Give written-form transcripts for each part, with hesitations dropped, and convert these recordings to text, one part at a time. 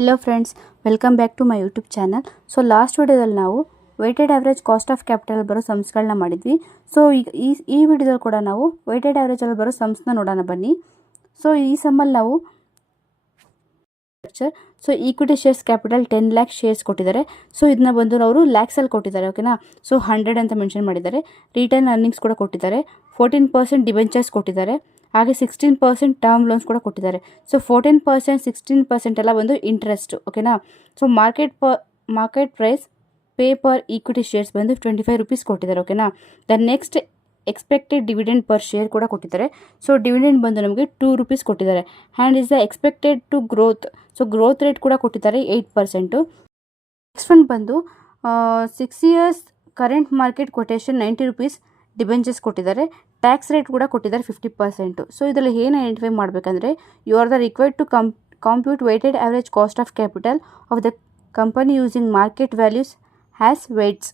Hello friends, welcome back to my YouTube channel. So last ವಿಡಿಯೋದಲ್ಲಿ ನಾವು weighted average cost of capital ಬರೋ ಸಮ್ಸ್ಗಳನ್ನ ಮಾಡಿದ್ವಿ. ಸೊ ಈಗ ಈ ವಿಡಿಯೋದಲ್ಲಿ ಕೂಡ ನಾವು ವೆಯ್ಟೆಡ್ ಆವ್ರೇಜಲ್ಲಿ ಬರೋ ಸಮ್ಸ್ನ ನೋಡೋಣ ಬನ್ನಿ. ಸೊ ಈ ಸಮ್ಮಲ್ಲಿ ನಾವು equity shares capital 10 lac shares ಕೊಟ್ಟಿದ್ದಾರೆ. ಸೊ ಇದನ್ನ ಬಂದು ಅವರು ಲ್ಯಾಕ್ಸಲ್ಲಿ ಕೊಟ್ಟಿದ್ದಾರೆ, ಓಕೆನಾ. ಸೊ 100 ಅಂತ ಮೆನ್ಷನ್ ಮಾಡಿದ್ದಾರೆ. ರಿಟರ್ನ್ ಅರ್ನಿಂಗ್ಸ್ ಕೂಡ ಕೊಟ್ಟಿದ್ದಾರೆ. 14% ಡಿಬೆಂಚರ್ಸ್ ಕೊಟ್ಟಿದ್ದಾರೆ. ಹಾಗೆ 16% ಟರ್ಮ್ ಲೋನ್ಸ್ ಕೂಡ ಕೊಟ್ಟಿದ್ದಾರೆ. ಸೊ 14% 16% ಎಲ್ಲ ಬಂದು ಇಂಟ್ರೆಸ್ಟ್, ಓಕೆನಾ. So market price pay per equity shares ಬಂದು 25 ರೂಪೀಸ್ ಕೊಟ್ಟಿದ್ದಾರೆ, ಓಕೆನಾ. The next expected dividend per share ಕೂಡ ಕೊಟ್ಟಿದ್ದಾರೆ. ಸೊ ಡಿವಿಡೆಂಡ್ ಬಂದು ನಮಗೆ 2 ರೂಪೀಸ್ ಕೊಟ್ಟಿದ್ದಾರೆ. And is the expected to growth. So growth rate ಕೂಡ ಕೊಟ್ಟಿದ್ದಾರೆ 8%. ನೆಕ್ಸ್ಟ್ ಒನ್ ಬಂದು 6 years current market quotation 90 rupees debentures ಕೊಟ್ಟಿದ್ದಾರೆ. ಟ್ಯಾಕ್ಸ್ ರೇಟ್ ಕೂಡ ಕೊಟ್ಟಿದ್ದಾರೆ 50%. ಸೊ ಇದರಲ್ಲಿ ಏನು ಐಡೆಂಟಿಫೈ ಮಾಡಬೇಕಂದ್ರೆ, you are the required to compute weighted average cost of capital of the company using market values has weights.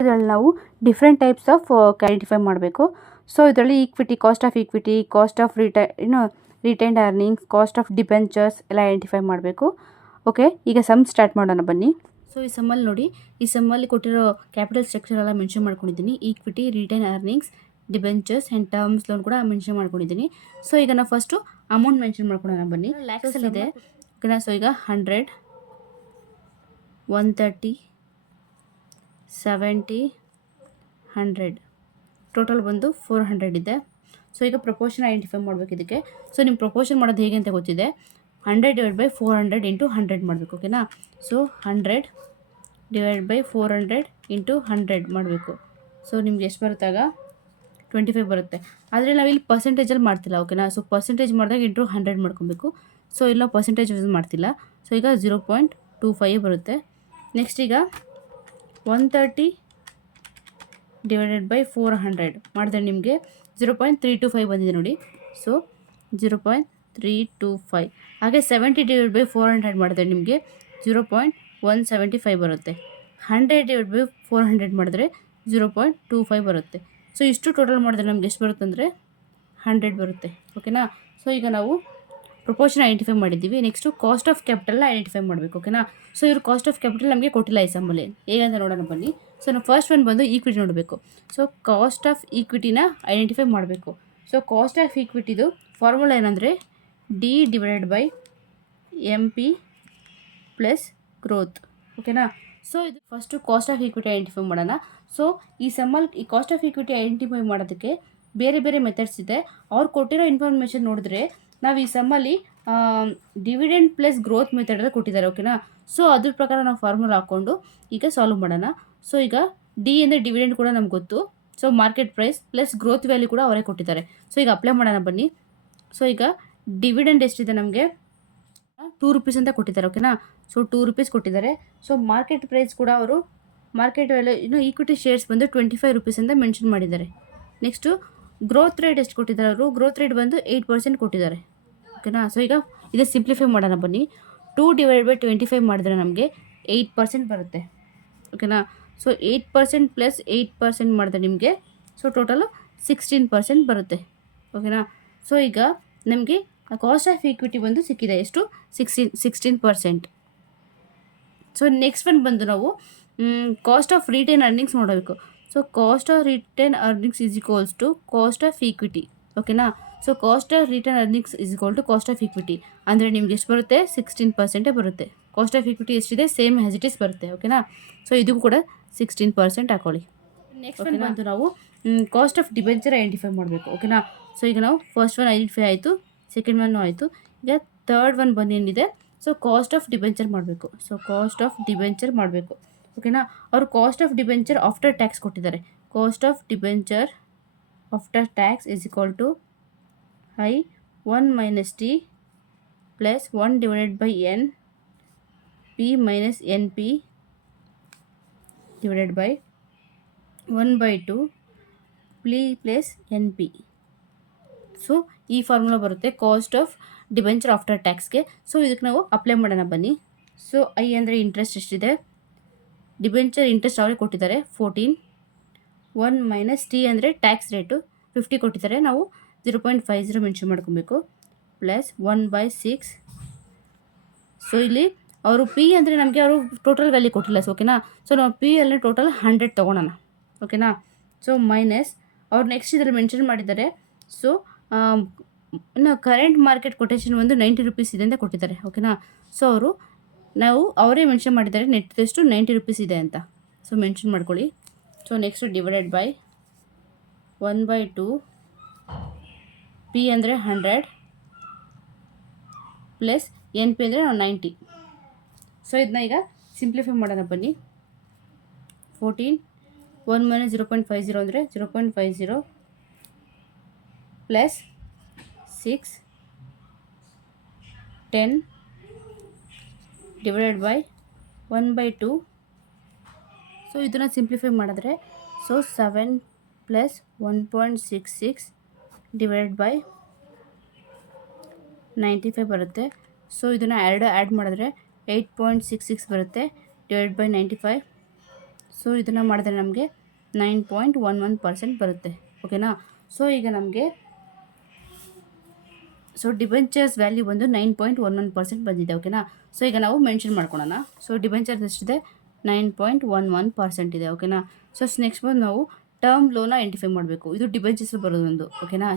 ಇದರಲ್ಲಿ ನಾವು different types of identify ಮಾಡಬೇಕು. So ಇದರಲ್ಲಿ equity, cost of equity, cost of retained earnings, cost of debentures ಎಲ್ಲ identify ಮಾಡಬೇಕು. Okay, ಈಗ sum start ಮಾಡೋಣ ಬನ್ನಿ. So ಈ ಸಮ್ಮಲ್ಲಿ ನೋಡಿ, ಈ ಸಮ್ಮಲ್ಲಿ ಕೊಟ್ಟಿರೋ ಕ್ಯಾಪಿಟಲ್ ಸ್ಟ್ರಕ್ಚರ್ ಎಲ್ಲ ಮೆನ್ಷನ್ ಮಾಡ್ಕೊಂಡಿದ್ದೀನಿ. Equity, retain earnings, debentures and terms loan ಕೂಡ ಮೆನ್ಷನ್ ಮಾಡ್ಕೊಂಡಿದ್ದೀನಿ. ಸೊ ಈಗ ನಾವು ಫಸ್ಟು ಅಮೌಂಟ್ ಮೆನ್ಷನ್ ಮಾಡ್ಕೊಳ್ಳೋಣ ಬನ್ನಿ. ಲ್ಯಾಕ್ಸಲ್ಲಿದೆ, ಓಕೆನಾ. ಸೊ ಈಗ 100, 130, 70, 100 ಟೋಟಲ್ ಬಂದು 400 ಇದೆ. ಸೊ ಈಗ ಪ್ರಪೋರ್ಷನ್ ಐಡೆಂಟಿಫೈ ಮಾಡಬೇಕು ಇದಕ್ಕೆ. ಸೊ ನಿಮ್ಮ ಪ್ರಪೋರ್ಷನ್ ಮಾಡೋದು ಹೇಗೆ ಅಂತ ಗೊತ್ತಿದೆ. 100/400 × 100 ಮಾಡಬೇಕು, ಓಕೆನಾ. ಸೊ 100/400 × 100 ಮಾಡಬೇಕು. ಸೊ ನಿಮ್ಗೆ ಎಷ್ಟು ಬರುತ್ತಾಗ 25 ಬರುತ್ತೆ. ಆದರೆ ನಾವಿಲ್ಲಿ ಪರ್ಸೆಂಟೇಜಲ್ಲಿ ಮಾಡ್ತಿಲ್ಲ, ಓಕೆನಾ. ಸೊ ಪರ್ಸೆಂಟೇಜ್ ಮಾಡಿದಾಗ × 100 ಮಾಡ್ಕೊಬೇಕು. ಸೊ ಇಲ್ಲ ಪರ್ಸೆಂಟೇಜ್ ಯೂಸ್ ಮಾಡ್ತಿಲ್ಲ. ಸೊ ಈಗ 0.25 ಬರುತ್ತೆ. ನೆಕ್ಸ್ಟ್ ಈಗ 130/400 ಮಾಡಿದ್ರೆ ನಿಮಗೆ 0.325 ಬಂದಿದೆ ನೋಡಿ. ಸೊ 0.325. ಹಾಗೆ 70/400 ಮಾಡಿದ್ರೆ ನಿಮಗೆ 0.175 ಬರುತ್ತೆ. 100/400 ಮಾಡಿದ್ರೆ 0.25 ಬರುತ್ತೆ. ಸೊ ಇಷ್ಟು ಟೋಟಲ್ ಮಾಡಿದ್ರೆ ನಮ್ಗೆ ಎಷ್ಟು ಬರುತ್ತೆ ಅಂದರೆ 100 ಬರುತ್ತೆ, ಓಕೆನಾ. ಸೊ ಈಗ ನಾವು ಪ್ರಪೋರ್ಷನ್ ಐಡೆಂಟಿಫೈ ಮಾಡಿದ್ದೀವಿ. ನೆಕ್ಸ್ಟು ಕಾಸ್ಟ್ ಆಫ್ ಕ್ಯಾಪಿಟಲ್ನ ಐಡೆಂಟಿಫೈ ಮಾಡಬೇಕು, ಓಕೆನಾ. ಸೊ ಇವ್ರ ಕಾಸ್ಟ್ ಆಫ್ ಕ್ಯಾಪಿಟಲ್ ನಮಗೆ ಕೊಟ್ಟಿಲ್ಲ ಈ ಸಮ್ಮಲ್ಲಿ. ಹೇಗಂತ ನೋಡೋಣ ಬನ್ನಿ. ಸೊ ನಾವು ಫಸ್ಟ್ ಒನ್ ಬಂದು ಈಕ್ವಿಟಿ ನೋಡಬೇಕು. ಸೊ ಕಾಸ್ಟ್ ಆಫ್ ಈಕ್ವಿಟಿನ ಐಡೆಂಟಿಫೈ ಮಾಡಬೇಕು. ಸೊ ಕಾಸ್ಟ್ ಆಫ್ ಈಕ್ವಿಟಿದು ಫಾರ್ಮುಲಾ ಏನಂದರೆ D/MP ಪ್ಲಸ್ ಗ್ರೋತ್, ಓಕೆನಾ. ಸೊ ಇದು first cost of equity identify ಮಾಡೋಣ. ಸೊ ಈ ಸಮ್ಮಲ್ಲಿ ಈ ಕಾಸ್ಟ್ ಆಫ್ ಈಕ್ವಿಟಿ ಐಡೆಂಟಿಫೈ ಮಾಡೋದಕ್ಕೆ ಬೇರೆ ಬೇರೆ ಮೆಥಡ್ಸ್ ಇದೆ. ಅವ್ರು ಕೊಟ್ಟಿರೋ ಇನ್ಫಾರ್ಮೇಷನ್ ನೋಡಿದ್ರೆ ನಾವು ಈ ಸಮ್ಮಲ್ಲಿ ಡಿವಿಡೆಂಡ್ ಪ್ಲಸ್ ಗ್ರೋತ್ ಮೆಥಡಲ್ಲಿ ಕೊಟ್ಟಿದ್ದಾರೆ, ಓಕೆನಾ. ಸೊ ಅದ್ರ ಪ್ರಕಾರ ನಾವು ಫಾರ್ಮುಲಾ ಹಾಕ್ಕೊಂಡು ಈಗ ಸಾಲ್ವ್ ಮಾಡೋಣ. ಸೊ ಈಗ ಡಿ ಅಂದರೆ ಡಿವಿಡೆಂಡ್ ಕೂಡ ನಮ್ಗೆ ಗೊತ್ತು. So market price plus growth value ಕೂಡ ಅವರೇ ಕೊಟ್ಟಿದ್ದಾರೆ. ಸೊ ಈಗ ಅಪ್ಲೈ ಮಾಡೋಣ ಬನ್ನಿ. ಸೊ ಈಗ ಡಿವಿಡೆಂಡ್ ಎಷ್ಟಿದೆ ನಮಗೆ 2 ರೂಪೀಸ್ ಅಂತ ಕೊಟ್ಟಿದ್ದಾರೆ, ಓಕೆನಾ. ಸೊ 2 ರೂಪೀಸ್ ಕೊಟ್ಟಿದ್ದಾರೆ. ಸೊ ಮಾರ್ಕೆಟ್ ಪ್ರೈಸ್ ಕೂಡ ಅವರು ಮಾರ್ಕೆಟ್ ವ್ಯಾಲ್ಯೂ ಈಕ್ವಿಟಿ ಶೇರ್ಸ್ ಬಂದು 25 ರೂಪೀಸ್ ಅಂತ ಮೆನ್ಷನ್ ಮಾಡಿದ್ದಾರೆ. ನೆಕ್ಸ್ಟು ಗ್ರೋತ್ ರೇಟ್ ಎಷ್ಟು ಕೊಟ್ಟಿದ್ದಾರೆ ಅವರು, ಗ್ರೋತ್ ರೇಟ್ ಬಂದು 8% ಕೊಟ್ಟಿದ್ದಾರೆ, ಓಕೆನಾ. ಸೊ ಈಗ ಇದು ಸಿಂಪ್ಲಿಫೈ ಮಾಡೋಣ ಬನ್ನಿ. 2/25 ಮಾಡಿದ್ರೆ ನಮಗೆ 8% ಬರುತ್ತೆ, ಓಕೆನಾ. ಸೊ 8% ಪ್ಲಸ್ 8% ಮಾಡಿದ್ರೆ ನಿಮಗೆ ಸೊ ಟೋಟಲು 16% ಬರುತ್ತೆ, ಓಕೆನಾ. ಸೊ ಈಗ ನಮಗೆ ಕಾಸ್ಟ್ ಆಫ್ ಈಕ್ವಿಟಿ ಬಂದು ಸಿಕ್ಕಿದೆ, ಎಷ್ಟು 16%. ಸೊ ನೆಕ್ಸ್ಟ್ ಒನ್ ಬಂದು ನಾವು ಕಾಸ್ಟ್ ಆಫ್ ರಿಟೈನ್ ಅರ್ನಿಂಗ್ಸ್ ನೋಡಬೇಕು. So cost of retain earnings is equals to cost of equity, ಓಕೆನಾ. So cost of return earnings is equal to cost of equity ಅಂದರೆ ನಿಮ್ಗೆ ಎಷ್ಟು ಬರುತ್ತೆ 16% ಬರುತ್ತೆ. ಕಾಸ್ಟ್ ಆಫ್ ಈಕ್ವಿಟಿ ಎಷ್ಟಿದೆ ಸೇಮ್ ಆ್ಯಸ್ ಇಟ್ ಈಸ್ ಬರುತ್ತೆ, ಓಕೆನಾ. ಸೊ ಇದಕ್ಕೂ ಕೂಡ 16% ಹಾಕೊಳ್ಳಿ. ನೆಕ್ಸ್ಟ್ ಒನ್ ಬಂದು ನಾವು ಕಾಸ್ಟ್ ಆಫ್ ಡಿಬೆಂಚರ್ ಐಡೆಂಟಿಫೈ ಮಾಡಬೇಕು, ಓಕೆನಾ. ಸೊ ಈಗ ನಾವು ಫಸ್ಟ್ ಒನ್ ಐಡೆಂಟಿಫೈ ಆಯಿತು, ಸೆಕೆಂಡ್ ಒನ್ ಆಯಿತು. ಈಗ ಥರ್ಡ್ ಒನ್ ಬಂದು ಏನಿದೆ, ಸೊ ಕಾಸ್ಟ್ ಆಫ್ ಡಿಬೆಂಚರ್ ಮಾಡಬೇಕು. ಸೊ ಕಾಸ್ಟ್ ಆಫ್ ಡಿಬೆಂಚರ್ ಮಾಡಬೇಕು, ಓಕೆನಾ. ಅವರು cost of debenture after tax ಕೊಟ್ಟಿದ್ದಾರೆ. Cost of debenture after tax is equal to I1 - T plus 1/NP - NP divided by 1/2 P plus NP. So ಈ formula ಬರುತ್ತೆ cost of debenture after ಟ್ಯಾಕ್ಸ್ಗೆ. So ಇದಕ್ಕೆ ನಾವು apply ಮಾಡೋಣ ಬನ್ನಿ. So I ಅಂದರೆ interest ಎಷ್ಟಿದೆ, ಡಿಬೆಂಚರ್ ಇಂಟ್ರೆಸ್ಟ್ ಅವರೇ ಕೊಟ್ಟಿದ್ದಾರೆ 14. 1 - T ಅಂದರೆ ಟ್ಯಾಕ್ಸ್ ರೇಟು 50 ಕೊಟ್ಟಿದ್ದಾರೆ. ನಾವು 0.50 ಮೆನ್ಷನ್ ಮಾಡ್ಕೊಬೇಕು ಪ್ಲಸ್ 1/6. ಸೊ ಇಲ್ಲಿ ಅವರು ಪಿ ಅಂದರೆ ನಮಗೆ ಅವರು ಟೋಟಲ್ ವ್ಯಾಲ್ಯೂ ಕೊಟ್ಟಿಲ್ಲ ಸೊ ಓಕೆನಾ. ಸೊ ನಾವು ಪಿ ಅಲ್ಲಿ ಟೋಟಲ್ 100 ತೊಗೊಳೋಣ ಓಕೆನಾ. ಸೊ ಮೈನಸ್ ಅವ್ರು ನೆಕ್ಸ್ಟ್ ಇದರಲ್ಲಿ ಮೆನ್ಷನ್ ಮಾಡಿದ್ದಾರೆ. ಸೊ ಇನ್ನು ಕರೆಂಟ್ ಮಾರ್ಕೆಟ್ ಕೊಟೇಶನ್ ಒಂದು 90 ರುಪೀಸ್ ಇದೆ ಅಂತ ಕೊಟ್ಟಿದ್ದಾರೆ ಓಕೆನಾ. ಸೊ ಅವರೇ ಮೆನ್ಷನ್ ಮಾಡಿದ್ದಾರೆ ನೆಟ್ ಎಷ್ಟು 90 ರುಪೀಸ್ ಇದೆ ಅಂತ. ಸೊ ಮೆನ್ಷನ್ ಮಾಡ್ಕೊಳ್ಳಿ. So next divided by 1/2 P ಅಂದರೆ 100 ಪ್ಲಸ್ ಎನ್ ಪಿ ಅಂದರೆ 90. ಸೊ ಇದನ್ನ ಈಗ ಸಿಂಪ್ಲಿಫೈ ಮಾಡೋಣ ಬನ್ನಿ. 14 1 - 0.50 ಅಂದರೆ 0.50 ಪ್ಲಸ್ 6 10 ಡಿವೈಡೆಡ್ ಬೈ 1/2. ಸೊ ಇದನ್ನು ಸಿಂಪ್ಲಿಫೈ ಮಾಡಿದ್ರೆ ಸೊ 7 ಪ್ಲಸ್ 1.66 ಡಿವೈಡೆಡ್ ಬೈ 95 ಬರುತ್ತೆ. ಸೊ ಇದನ್ನು ಆ್ಯಡ್ ಮಾಡಿದ್ರೆ 8.66 ಬರುತ್ತೆ ಡಿವೈಡ್ ಬೈ 95. ಸೊ ಇದನ್ನು ಮಾಡಿದ್ರೆ ನಮಗೆ 9.11% ಬರುತ್ತೆ ಓಕೆನಾ. ಸೊ ಈಗ ನಮಗೆ ಸೊ ಡಿಬೆಂಚರ್ಸ್ ವ್ಯಾಲ್ಯೂ ಬಂದು 9.11% ಬಂದಿದೆ ಓಕೆನಾ. ಸೊ ಈಗ ನಾವು ಮೆನ್ಷನ್ ಮಾಡ್ಕೊಳ್ಳೋಣ. ಸೊ ಡಿಬೆಂಚರ್ಸ್ ಎಷ್ಟಿದೆ 9.11% ಇದೆ ಓಕೆನಾ. ಸೊ ನೆಕ್ಸ್ಟ್ ಬಂದು ನಾವು ಟರ್ಮ್ ಲೋನ ಐಡೆಂಟಿಫೈ ಮಾಡಬೇಕು. ಇದು ಡಿಬೆಂಚರ್ಸ್ ಬರೋದು ಒಂದು ಓಕೆನಾ.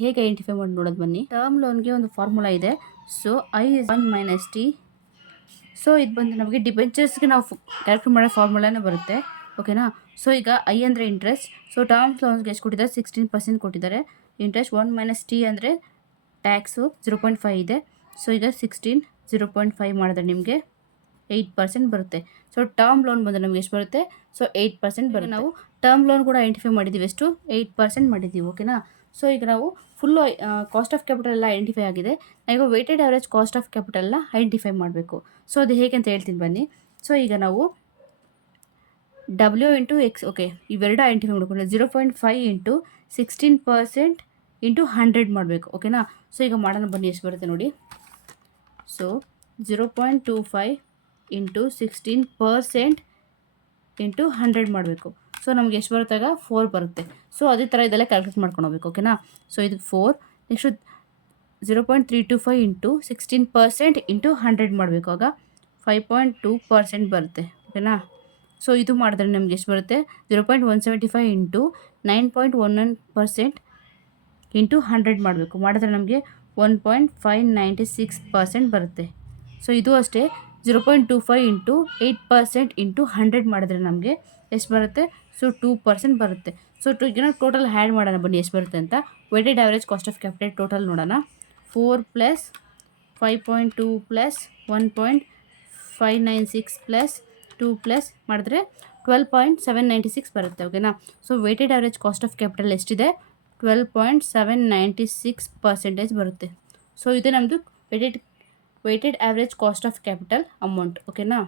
ಹೇಗೆ ಐಡೆಂಟಿಫೈ ಮಾಡಿ ನೋಡೋದು ಬನ್ನಿ. ಟರ್ಮ್ ಲೋನ್ಗೆ ಒಂದು ಫಾರ್ಮುಲಾ ಇದೆ. So I is 1 - T. So ಇದು ಬಂದು ನಮಗೆ ಡಿಬೆಂಚರ್ಸ್ಗೆ ನಾವು ಕ್ಯಾಲ್ಕುಲೇಟ್ ಮಾಡೋ ಫಾರ್ಮುಲಾನೇ ಬರುತ್ತೆ ಓಕೆನಾ. ಸೊ ಈಗ I ಅಂದರೆ ಇಂಟ್ರೆಸ್ಟ್. ಸೊ ಟರ್ಮ್ ಲೋನ್ಸ್ಗೆ ಎಷ್ಟು ಕೊಟ್ಟಿದ್ದಾರೆ 16% ಕೊಟ್ಟಿದ್ದಾರೆ ಇಂಟ್ರೆಸ್ಟ್. 1 - T ಅಂದರೆ ಟ್ಯಾಕ್ಸು 0.5 ಇದೆ. ಸೊ ಈಗ 16 0.5 ಮಾಡಿದ್ರೆ ನಿಮಗೆ 8% ಬರುತ್ತೆ. ಸೊ ಟರ್ಮ್ ಲೋನ್ ಬಂದು ನಮಗೆ ಎಷ್ಟು ಬರುತ್ತೆ ಸೊ 8% ಬರುತ್ತೆ. ನಾವು ಟರ್ಮ್ ಲೋನ್ ಕೂಡ ಐಡೆಂಟಿಫೈ ಮಾಡಿದ್ದೀವಿ ಎಷ್ಟು 8% ಮಾಡಿದ್ದೀವಿ ಓಕೆನಾ. ಸೊ ಈಗ ನಾವು ಫುಲ್ಲು ಕಾಸ್ಟ್ ಆಫ್ ಕ್ಯಾಪಿಟಲ್ ಎಲ್ಲ ಐಡೆಂಟಿಫೈ ಆಗಿದೆ. ಈಗ ವೆಯ್ಟೆಡ್ ಆವ್ರೇಜ್ ಕಾಸ್ಟ್ ಆಫ್ ಕ್ಯಾಪಿಟಲ್ನ ಐಡೆಂಟಿಫೈ ಮಾಡಬೇಕು. ಸೊ ಅದು ಹೇಗೆ ಅಂತ ಹೇಳ್ತೀನಿ ಬನ್ನಿ. ಸೊ ಈಗ ನಾವು W ಇಂಟು ಎಕ್ಸ್ ಓಕೆ ಇವೆರಡು ಐಡೆಂಟಿಫೈ ಮಾಡ್ಕೊಂಡು 0.5 ಇಂಟು 16% ಇಂಟು 100 ಮಾಡಬೇಕು ಓಕೆನಾ. ಸೊ ಈಗ ಮಾಡೋಣ ಬನ್ನಿ ಎಷ್ಟು ಬರುತ್ತೆ ನೋಡಿ. ಸೊ 0.25 ಇಂಟು 16% ಇಂಟು 100 ಮಾಡಬೇಕು. ಸೊ ನಮ್ಗೆ ಎಷ್ಟು ಬರುತ್ತಾಗ 4 ಬರುತ್ತೆ. ಸೊ ಅದೇ ಥರ ಇದೆಲ್ಲ ಕ್ಯಾಲ್ಕುಲೇಟ್ ಮಾಡ್ಕೊಂಡು ಹೋಗ್ಬೇಕು ಓಕೆನಾ. ಸೊ ಇದು 4 ನೆಕ್ಸ್ಟು 0.325 ಇಂಟು 16% ಇಂಟು 100 ಮಾಡಬೇಕು. ಆಗ 5.2% ಬರುತ್ತೆ ಓಕೆನಾ. ಸೊ ಇದು ಮಾಡಿದ್ರೆ ನಮ್ಗೆ ಎಷ್ಟು ಬರುತ್ತೆ 0.175 ಇಂಟು 9.11% ಇಂಟು 100 ಮಾಡಬೇಕು. ಮಾಡಿದ್ರೆ ನಮಗೆ 1.596% ಬರುತ್ತೆ. ಸೊ ಇದು ಅಷ್ಟೇ 0.25 ಇಂಟು 8% ಇಂಟು 100 ಮಾಡಿದ್ರೆ ನಮಗೆ ಎಷ್ಟು ಬರುತ್ತೆ ಸೊ 2% ಬರುತ್ತೆ. ಸೊ ಈಗ ಟೋಟಲ್ ಆ್ಯಡ್ ಮಾಡೋಣ ಬನ್ನಿ ಎಷ್ಟು ಬರುತ್ತೆ ಅಂತ. Weighted average cost of capital total ನೋಡೋಣ. 4 ಪ್ಲಸ್ 5.2 ಪ್ಲಸ್ 1.596 ಪ್ಲಸ್ 2 ಪ್ಲಸ್ ಮಾಡಿದ್ರೆ 12.796 ಬರುತ್ತೆ ಓಕೆನಾ. So weighted average cost of capital ಎಷ್ಟಿದೆ 12.796% ಬರುತ್ತೆ. ಸೊ ಇದು ನಮ್ಮದು weighted average cost of capital amount ಓಕೆನಾ.